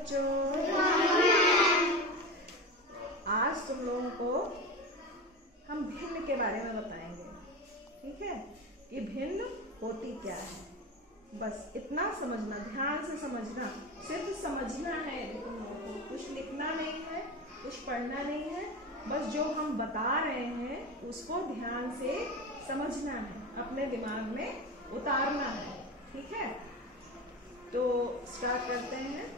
बच्चों, आज तुम लोगों को हम भिन्न के बारे में बताएंगे। ठीक है, ये भिन्न होती क्या है, बस इतना समझना, ध्यान से समझना, सिर्फ समझना है। तुम लोगों को कुछ लिखना नहीं है, कुछ पढ़ना नहीं है, बस जो हम बता रहे हैं उसको ध्यान से समझना है, अपने दिमाग में उतारना है। ठीक है, तो स्टार्ट करते हैं।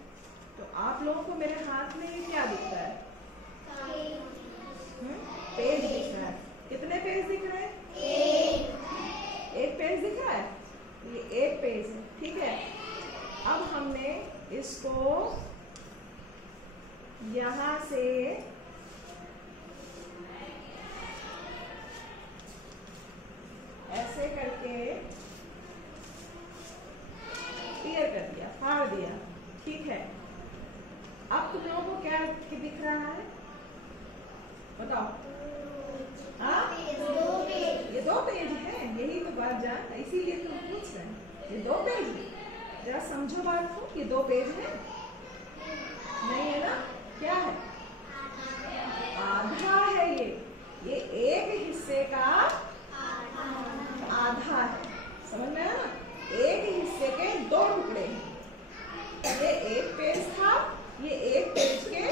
तो आप लोगों को मेरे हाथ में ये क्या दिख रहा है? पेज दिख रहा है। कितने पेज दिख रहे हैं? एक पेज दिख रहा है। ये एक पेज है। ठीक है, अब हमने इसको यहां से ऐसे करके क्लियर कर दिया, फाड़ दिया। ठीक है, अब तुम लोगों को क्या दिख रहा है बताओ? हाँ, ये दो पेज है, यही तो बात जान, इसीलिए तुम पूछ रहे हैं। ये दो पेज है, जरा समझो बात को। ये दो पेज है नहीं है ना? क्या है? आधा है। ये एक हिस्से का आधा है। समझ में आया ना? एक हिस्से के दो टुकड़े हैं। ये एक पेज था, ये एक पेज के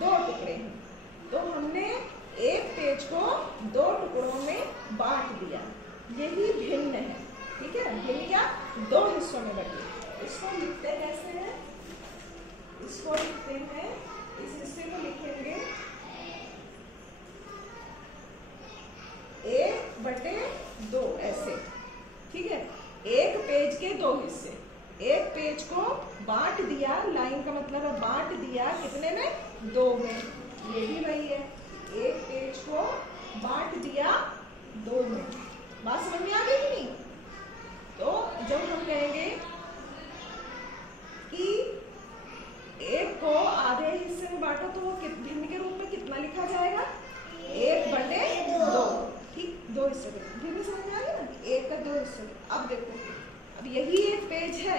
दो टुकड़े हैं। तो हमने एक पेज को दो टुकड़ों में बांट दिया, यही भिन्न है। ठीक है, भिन्न क्या? दो हिस्सों में बटे। इसको लिखते कैसे हैं? इसको लिखते हैं, इस हिस्से को लिखेंगे 1/2 ऐसे। ठीक है, एक पेज के दो हिस्से। एक पेज को बांट दिया, लाइन का मतलब है बांट दिया कितने में? 2 में। ये भी वही है, एक पेज को बांट दिया 2 में। बात समझ में आ गई कि नहीं? तो जब हम कहेंगे कि एक को आधे हिस्से में बांटो तो वो भिन्न के रूप में कितना लिखा जाएगा? 1/2। ठीक, 2 हिस्से में भिन्न समझ में आ गया ना? एक का 2 हिस्से। अब देखो, अब यही एक पेज है।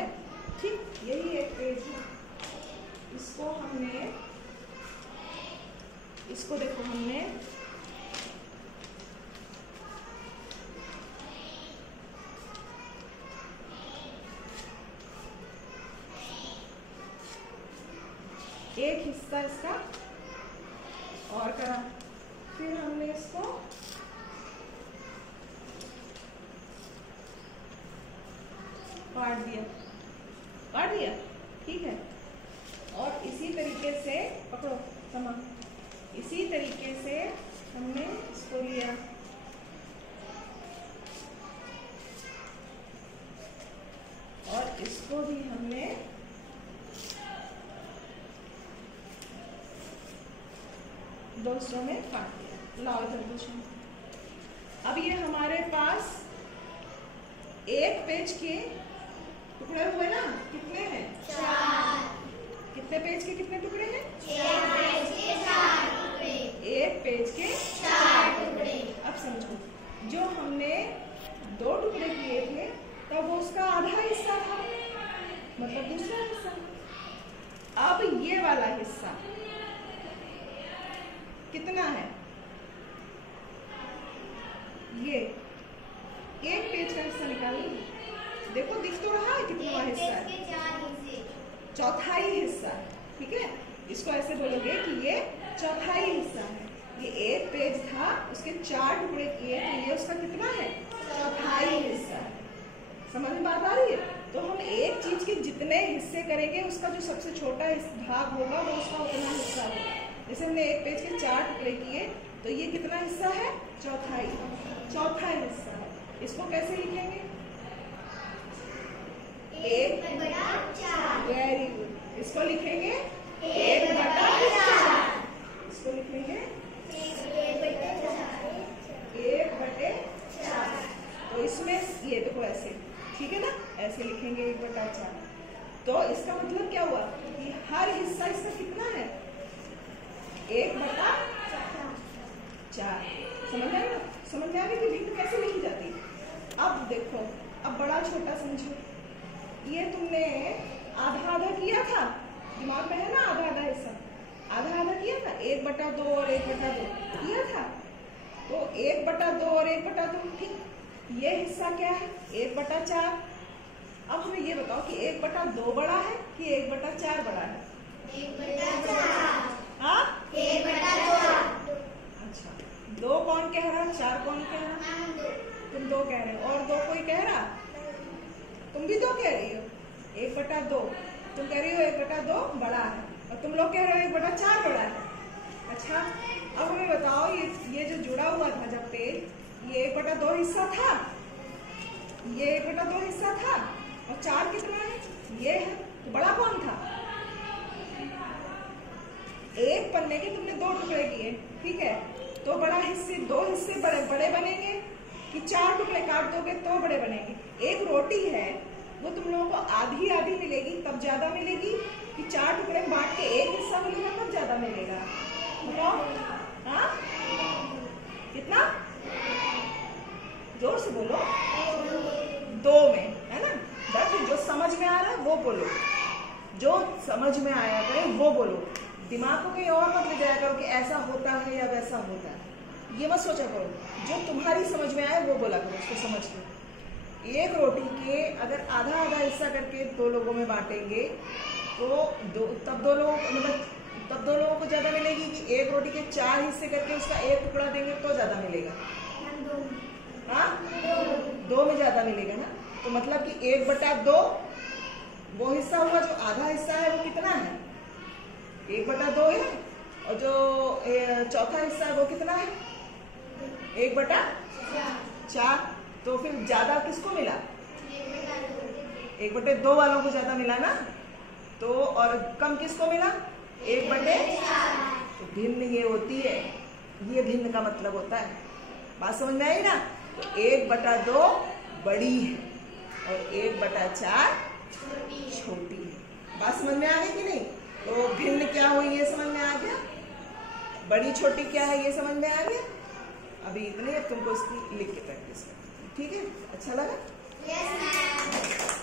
ठीक, यही एक पेज है। इसको हमने, इसको देखो, हमने एक हिस्सा इसका और करा, फिर हमने इसको काट दिया, काट दिया। ठीक है, और इसी तरीके से पकड़ो सामान, इसी तरीके से हमने इसको लिया, और इसको भी हमने दो हिस्सों में काट दिया। लाओ इधर पूछो। अब ये हमारे पास एक पेज के टुकड़े हुए ना? कितने हैं? 4। कितने पेज के कितने टुकड़े हैं? 1 पेज के 4 टुकड़े। एक पेज के 4 टुकड़े। अब समझो, जो हमने 2 टुकड़े किए थे तब वो उसका आधा हिस्सा था, मतलब दूसरा हिस्सा। अब ये वाला हिस्सा कितना है? ये एक पेज का हिस्सा निकालो, देखो दिख तो रहा है कितना हिस्सा है? चौथाई हिस्सा। ठीक है, इसको ऐसे बोलोगे कि ये चौथाई हिस्सा है। ये एक पेज था, उसके 4 टुकड़े किए तो ये उसका कितना है? चौथाई हिस्सा है। समझ में बात आ रही है? तो हम एक चीज के जितने हिस्से करेंगे उसका जो सबसे छोटा भाग होगा वो उसका उतना हिस्सा होगा। जैसे हमने एक पेज के 4 टुकड़े किए तो ये कितना हिस्सा है? चौथाई, चौथा हिस्सा है। इसको कैसे लिखेंगे? 1/4। Very good. इसको लिखेंगे 1/4। इसको लिखेंगे 1/4। तो इसमें ये देखो ऐसे, ठीक है ना? ऐसे लिखेंगे 1/4। तो इसका मतलब क्या हुआ कि हर हिस्सा इसका कितना है? 1/4। समझ में आया? समझ में आ गई कि भिन्न कैसे लिखी जाती है? अब देखो, अब बड़ा छोटा समझो। ये तुमने आधा आधा किया था, 1/2 और 1/2 किया था। तो 1/2 और 1/2, ठीक। ये हिस्सा क्या है? 1/4। अब हमें ये बताओ कि 1/2 बड़ा है कि 1/4 बड़ा है? 1/4। हाँ, 1/4। अच्छा, 2 कौन कह रहा, 4 कौन कह रहा? तुम 2 कह रहे हो, और 2 कोई कह रहा? तुम भी 2 कह रही हो। 1/2 तुम कह रही हो 1/2 बड़ा है, और तुम लोग कह रहे हो 1/4 बड़ा है। अच्छा, अब हमें बताओ ये जो जुड़ा हुआ था जब पेज, ये 1/2 हिस्सा था, ये 1/2 हिस्सा था, और 4 कितना है? ये है। तो बड़ा कौन था? एक पन्ने के तुमने 2 टुकड़े किए, ठीक है, तो बड़ा हिस्से 2 हिस्से बड़े बड़े बनेंगे कि 4 टुकड़े काट दोगे तो बड़े बनेंगे? एक रोटी है, वो तुम लोगों को आधी आधी मिलेगी तब ज्यादा मिलेगी, कि 4 टुकड़े बांट के एक हिस्सा मिलेगा तब ज्यादा मिलेगा? बताओ। हाँ, कितना? जोर से बोलो। 2 में, है ना? बस जो समझ में आ रहा है वो बोलो, जो समझ में आया करे वो बोलो। दिमाग को कहीं और मत ले जाया करो कि ऐसा होता है या वैसा होता है, ये मत सोचा करो। जो तुम्हारी समझ में आए वो बोला करो, उसको समझ के। एक रोटी के अगर आधा आधा हिस्सा करके 2 लोगों में बांटेंगे तो तब 2 लोगों मतलब तब 2 लोगों को ज्यादा मिलेगी, कि एक रोटी के 4 हिस्से करके उसका एक टुकड़ा देंगे तो ज्यादा मिलेगा? हाँ, 2 में ज्यादा मिलेगा ना। तो मतलब कि 1/2 वो हिस्सा हुआ, जो आधा हिस्सा है वो कितना है? 1/2 है, और जो चौथा हिस्सा है वो कितना है? 1/4। तो फिर ज्यादा किसको मिला? 1/2 वालों को ज्यादा मिला ना। तो और कम किसको मिला? 1/4। तो भिन्न ये होती है, ये भिन्न का मतलब होता है। बात समझ में आई ना? तो 1/2 बड़ी है और 1/4 छोटी है। बात समझ में आ गई कि नहीं? तो भिन्न क्या हुई ये समझ में आ गया, बड़ी छोटी क्या है ये समझ में आ गया। अभी इतने, तुमको इसकी लिख के प्रैक्टिस करनी है, ठीक है? अच्छा लगा? Yes ma'am.